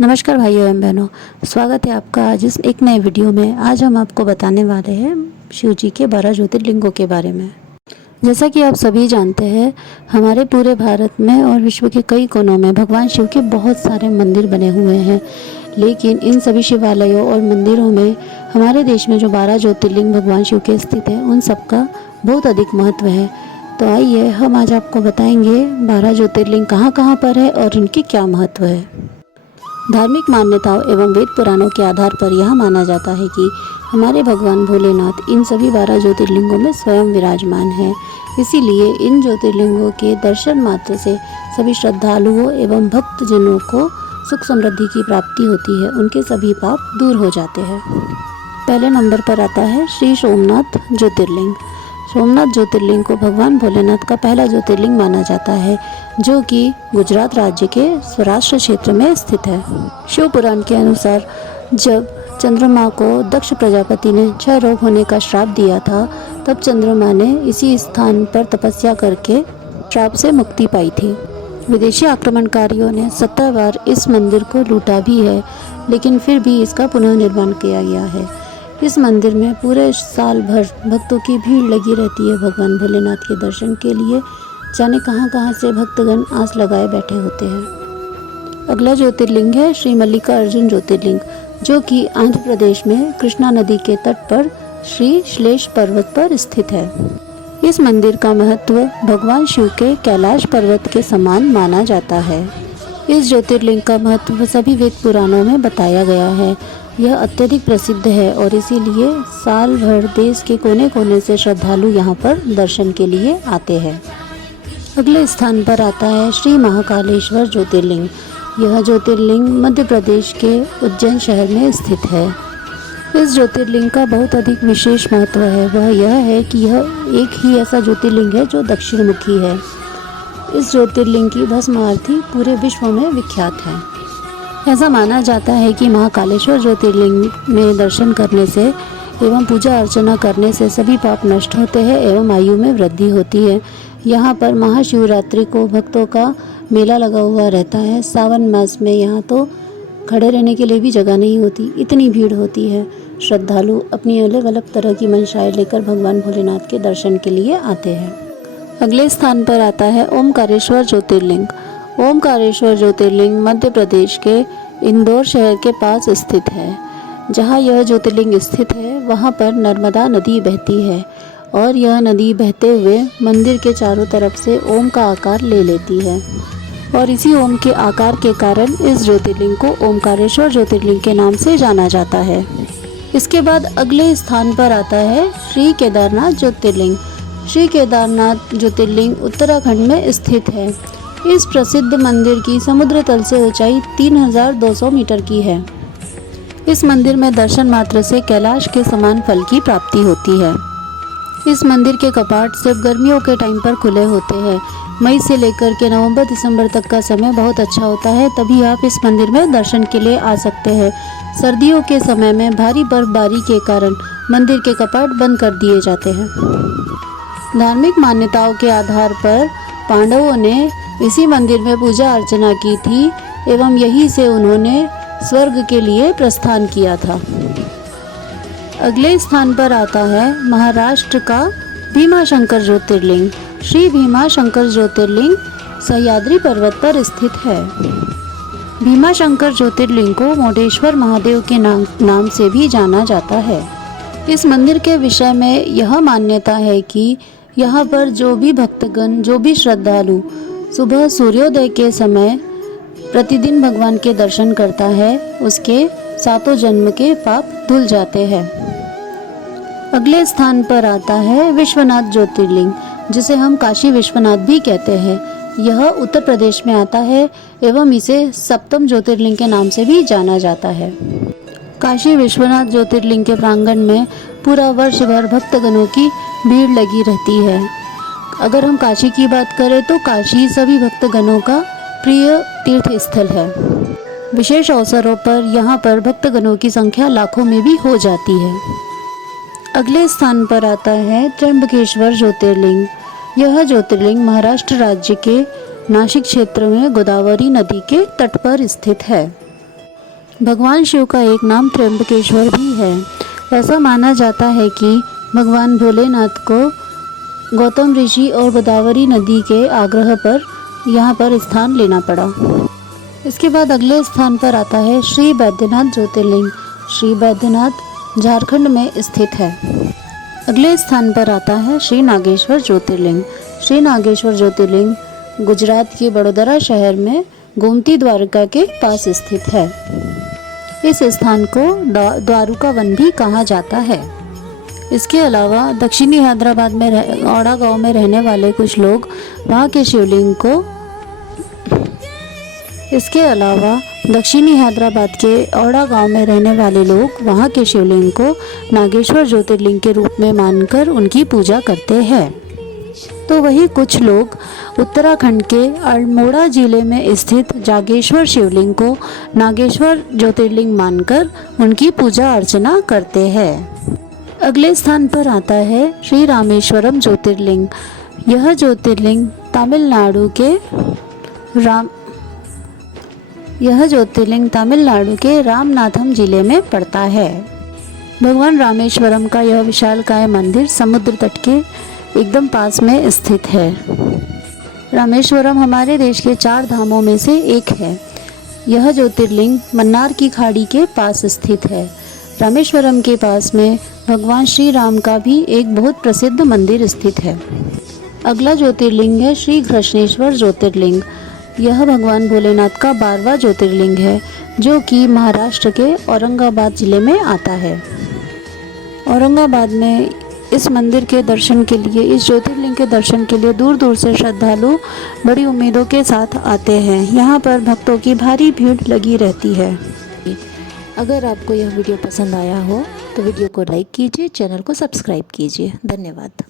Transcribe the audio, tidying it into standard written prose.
नमस्कार भाइयों एवं बहनों, स्वागत है आपका आज इस एक नए वीडियो में। आज हम आपको बताने वाले हैं शिव जी के 12 ज्योतिर्लिंगों के बारे में। जैसा कि आप सभी जानते हैं, हमारे पूरे भारत में और विश्व के कई कोनों में भगवान शिव के बहुत सारे मंदिर बने हुए हैं। लेकिन इन सभी शिवालयों और मंदिरों में हमारे देश में जो 12 ज्योतिर्लिंग भगवान शिव के स्थित हैं, उन सबका बहुत अधिक महत्व है। तो आइए हम आज आपको बताएंगे 12 ज्योतिर्लिंग कहाँ कहाँ पर है और इनके क्या महत्व है। धार्मिक मान्यताओं एवं वेद पुराणों के आधार पर यह माना जाता है कि हमारे भगवान भोलेनाथ इन सभी 12 ज्योतिर्लिंगों में स्वयं विराजमान है। इसीलिए इन ज्योतिर्लिंगों के दर्शन मात्र से सभी श्रद्धालुओं एवं भक्तजनों को सुख समृद्धि की प्राप्ति होती है, उनके सभी पाप दूर हो जाते हैं। पहले नंबर पर आता है श्री सोमनाथ ज्योतिर्लिंग। सोमनाथ ज्योतिर्लिंग को भगवान भोलेनाथ का पहला ज्योतिर्लिंग माना जाता है, जो कि गुजरात राज्य के सौराष्ट्र क्षेत्र में स्थित है। शिव पुराण के अनुसार जब चंद्रमा को दक्ष प्रजापति ने क्षय रोग होने का श्राप दिया था, तब चंद्रमा ने इसी स्थान पर तपस्या करके श्राप से मुक्ति पाई थी। विदेशी आक्रमणकारियों ने 17 बार इस मंदिर को लूटा भी है, लेकिन फिर भी इसका पुनर्निर्माण किया गया है। इस मंदिर में पूरे साल भर भक्तों की भीड़ लगी रहती है। भगवान भोलेनाथ के दर्शन के लिए जाने कहां से भक्तगण आस लगाए बैठे होते हैं। अगला ज्योतिर्लिंग है श्री मल्लिकार्जुन ज्योतिर्लिंग, जो कि आंध्र प्रदेश में कृष्णा नदी के तट पर श्री श्लेष पर्वत पर स्थित है। इस मंदिर का महत्व भगवान शिव के कैलाश पर्वत के समान माना जाता है। इस ज्योतिर्लिंग का महत्व सभी वेद पुराणों में बताया गया है। यह अत्यधिक प्रसिद्ध है और इसीलिए साल भर देश के कोने कोने से श्रद्धालु यहाँ पर दर्शन के लिए आते हैं। अगले स्थान पर आता है श्री महाकालेश्वर ज्योतिर्लिंग। यह ज्योतिर्लिंग मध्य प्रदेश के उज्जैन शहर में स्थित है। इस ज्योतिर्लिंग का बहुत अधिक विशेष महत्व है। वह यह है कि यह एक ही ऐसा ज्योतिर्लिंग है जो दक्षिणमुखी है। इस ज्योतिर्लिंग की भस्म आरती पूरे विश्व में विख्यात है। ऐसा माना जाता है कि महाकालेश्वर ज्योतिर्लिंग में दर्शन करने से एवं पूजा अर्चना करने से सभी पाप नष्ट होते हैं एवं आयु में वृद्धि होती है। यहाँ पर महाशिवरात्रि को भक्तों का मेला लगा हुआ रहता है। सावन मास में यहाँ तो खड़े रहने के लिए भी जगह नहीं होती, इतनी भीड़ होती है। श्रद्धालु अपनी अलग अलग तरह की मंशाएं लेकर भगवान भोलेनाथ के दर्शन के लिए आते हैं। अगले स्थान पर आता है ओमकारेश्वर ज्योतिर्लिंग। ओमकारेश्वर ज्योतिर्लिंग मध्य प्रदेश के इंदौर शहर के पास स्थित है। जहाँ यह ज्योतिर्लिंग स्थित है, वहाँ पर नर्मदा नदी बहती है और यह नदी बहते हुए मंदिर के चारों तरफ से ओम का आकार ले लेती है और इसी ओम के आकार के कारण इस ज्योतिर्लिंग को ओमकारेश्वर ज्योतिर्लिंग के नाम से जाना जाता है। इसके बाद अगले स्थान पर आता है श्री केदारनाथ ज्योतिर्लिंग। श्री केदारनाथ ज्योतिर्लिंग उत्तराखंड में स्थित है। इस प्रसिद्ध मंदिर की समुद्र तल से ऊंचाई 3200 मीटर की है। इस मंदिर में दर्शन मात्र से कैलाश के समान फल की प्राप्ति होती है। इस मंदिर के कपाट सिर्फ गर्मियों के टाइम पर खुले होते हैं। मई से लेकर के नवंबर दिसंबर तक का समय बहुत अच्छा होता है, तभी आप इस मंदिर में दर्शन के लिए आ सकते हैं। सर्दियों के समय में भारी बर्फबारी के कारण मंदिर के कपाट बंद कर दिए जाते हैं। धार्मिक मान्यताओं के आधार पर पांडवों ने इसी मंदिर में पूजा अर्चना की थी एवं यहीं से उन्होंने स्वर्ग के लिए प्रस्थान किया था। अगले स्थान पर आता है महाराष्ट्र का भीमाशंकर ज्योतिर्लिंग। श्री भीमाशंकर ज्योतिर्लिंग सह्याद्री पर्वत पर स्थित है। भीमाशंकर ज्योतिर्लिंग को मोडेश्वर महादेव के नाम से भी जाना जाता है। इस मंदिर के विषय में यह मान्यता है कि यहाँ पर जो भी भक्तगण, जो भी श्रद्धालु सुबह सूर्योदय के समय प्रतिदिन भगवान के दर्शन करता है, उसके सातों जन्म के पाप धुल जाते हैं। अगले स्थान पर आता है विश्वनाथ ज्योतिर्लिंग, जिसे हम काशी विश्वनाथ भी कहते हैं। यह उत्तर प्रदेश में आता है एवं इसे सप्तम ज्योतिर्लिंग के नाम से भी जाना जाता है। काशी विश्वनाथ ज्योतिर्लिंग के प्रांगण में पूरा वर्ष भर भक्तगणों की भीड़ लगी रहती है। अगर हम काशी की बात करें तो काशी सभी भक्तगणों का प्रिय तीर्थ स्थल है। विशेष अवसरों पर यहाँ पर भक्तगणों की संख्या लाखों में भी हो जाती है। अगले स्थान पर आता है त्र्यंबकेश्वर ज्योतिर्लिंग। यह ज्योतिर्लिंग महाराष्ट्र राज्य के नासिक क्षेत्र में गोदावरी नदी के तट पर स्थित है। भगवान शिव का एक नाम त्र्यंबकेश्वर भी है। ऐसा माना जाता है कि भगवान भोलेनाथ को गौतम ऋषि और गोदावरी नदी के आग्रह पर यहाँ पर स्थान लेना पड़ा। इसके बाद अगले स्थान पर आता है श्री बैद्यनाथ ज्योतिर्लिंग। श्री बैद्यनाथ झारखंड में स्थित है। अगले स्थान पर आता है श्री नागेश्वर ज्योतिर्लिंग। श्री नागेश्वर ज्योतिर्लिंग गुजरात के वडोदरा शहर में गोमती द्वारका के पास स्थित है। इस स्थान को द्वारुका वन भी कहा जाता है। इसके अलावा दक्षिणी हैदराबाद में औड़ा गांव में रहने वाले कुछ लोग वहाँ के शिवलिंग को इसके अलावा दक्षिणी हैदराबाद के औड़ा गांव में रहने वाले लोग वहां के शिवलिंग को नागेश्वर ज्योतिर्लिंग के रूप में मानकर उनकी पूजा करते हैं। तो वही कुछ लोग उत्तराखंड के अल्मोड़ा जिले में स्थित जागेश्वर शिवलिंग को नागेश्वर ज्योतिर्लिंग मानकर उनकी पूजा अर्चना करते हैं। अगले स्थान पर आता है श्री रामेश्वरम ज्योतिर्लिंग। यह ज्योतिर्लिंग तमिलनाडु के रामनाथम जिले में पड़ता है। भगवान रामेश्वरम का यह विशालकाय मंदिर समुद्र तट के एकदम पास में स्थित है। रामेश्वरम हमारे देश के 4 धामों में से एक है। यह ज्योतिर्लिंग मन्नार की खाड़ी के पास स्थित है। रामेश्वरम के पास में भगवान श्री राम का भी एक बहुत प्रसिद्ध मंदिर स्थित है। अगला ज्योतिर्लिंग है श्री घृष्णेश्वर ज्योतिर्लिंग। यह भगवान भोलेनाथ का 12वां ज्योतिर्लिंग है, जो कि महाराष्ट्र के औरंगाबाद जिले में आता है। औरंगाबाद में इस मंदिर के दर्शन के लिए, इस ज्योतिर्लिंग के दर्शन के लिए दूर दूर से श्रद्धालु बड़ी उम्मीदों के साथ आते हैं। यहाँ पर भक्तों की भारी भीड़ लगी रहती है। अगर आपको यह वीडियो पसंद आया हो तो वीडियो को लाइक कीजिए, चैनल को सब्सक्राइब कीजिए। धन्यवाद।